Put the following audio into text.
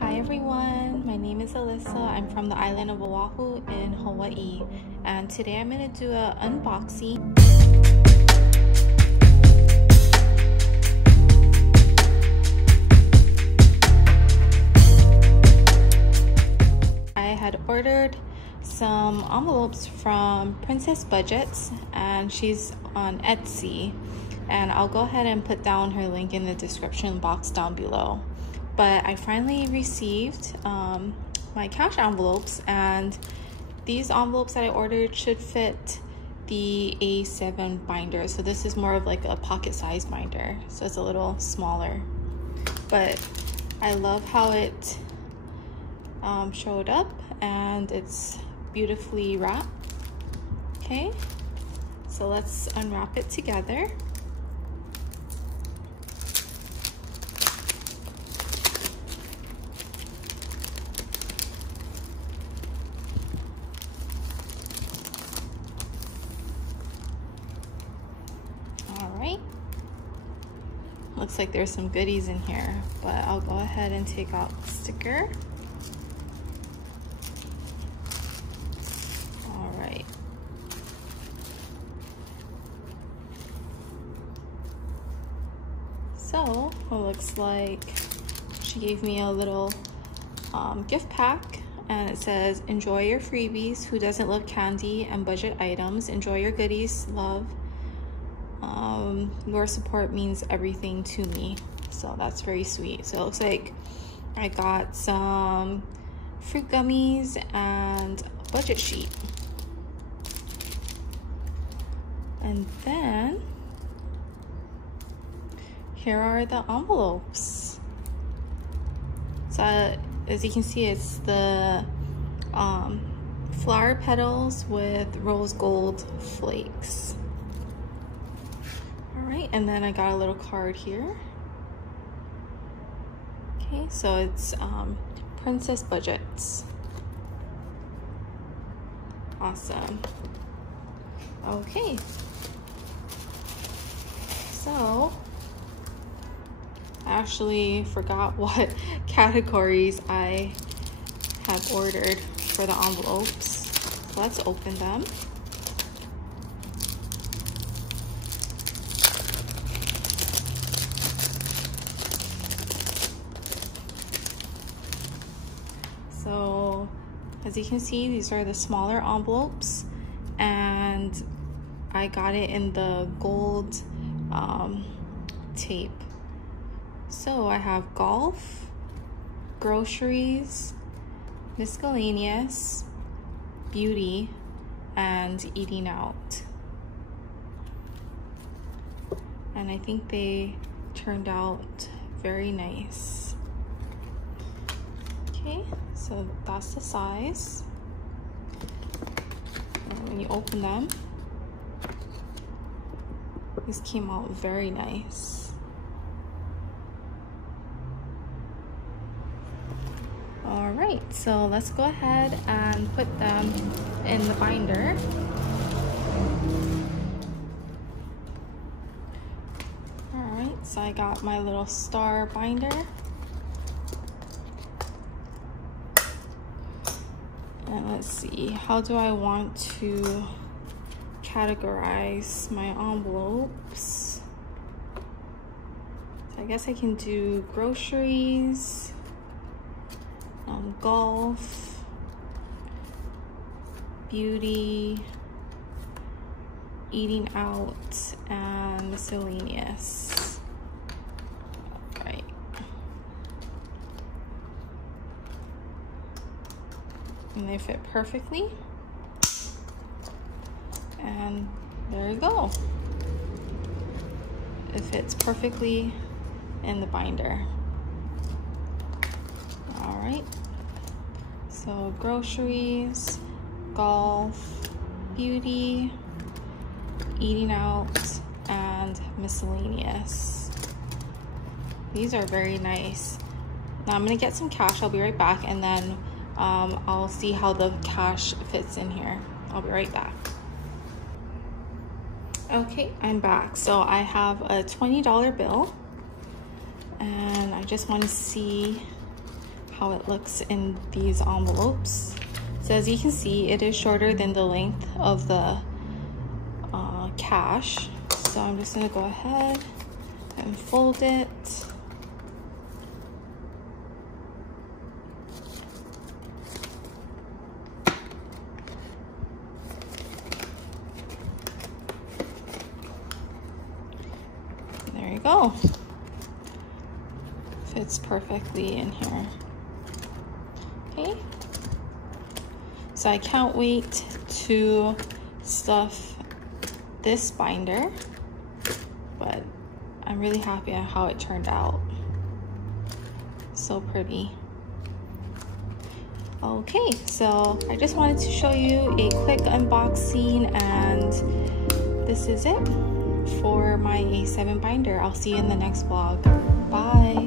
Hi everyone, my name is Alyssa. I'm from the island of Oahu in Hawaii, and today I'm going to do an unboxing. I had ordered some envelopes from Princess Budgets, and she's on Etsy, and I'll go ahead and put down her link in the description box down below. But I finally received my cash envelopes, and these envelopes that I ordered should fit the A7 binder. So this is more of like a pocket size binder, so it's a little smaller. But I love how it showed up, and it's beautifully wrapped. Okay, so let's unwrap it together. Looks like there's some goodies in here, but I'll go ahead and take out the sticker. All right. So it looks like she gave me a little gift pack, and it says, enjoy your freebies. Who doesn't love candy and budget items? Enjoy your goodies, love. Your support means everything to me. So that's very sweet. So it looks like I got some fruit gummies and a budget sheet. And then here are the envelopes. So as you can see, it's the flower petals with rose gold flakes. And then I got a little card here. Okay, so it's Princess Budgets. Awesome. Okay, so I actually forgot what categories I have ordered for the envelopes. So let's open them. So as you can see, these are the smaller envelopes, and I got it in the gold tape. So I have golf, groceries, miscellaneous, beauty, and eating out. And I think they turned out very nice. Okay, so that's the size. And when you open them, these came out very nice. All right, so let's go ahead and put them in the binder. All right, so I got my little star binder. And let's see, how do I want to categorize my envelopes? So I guess I can do groceries, golf, beauty, eating out, and miscellaneous. All right. And they fit perfectly, and there you go. It fits perfectly in the binder. All right, so groceries, golf, beauty, eating out, and miscellaneous. These are very nice. Now I'm gonna get some cash. I'll be right back, and then I'll see how the cash fits in here. I'll be right back. Okay, I'm back. So I have a $20 bill, and I just want to see how it looks in these envelopes. So as you can see, it is shorter than the length of the cash. So I'm just gonna go ahead and fold it. There you go. Fits perfectly in here. Okay. So I can't wait to stuff this binder, but I'm really happy at how it turned out. So pretty. Okay, so I just wanted to show you a quick unboxing, and this is it for my A7 binder. I'll see you in the next vlog. Bye.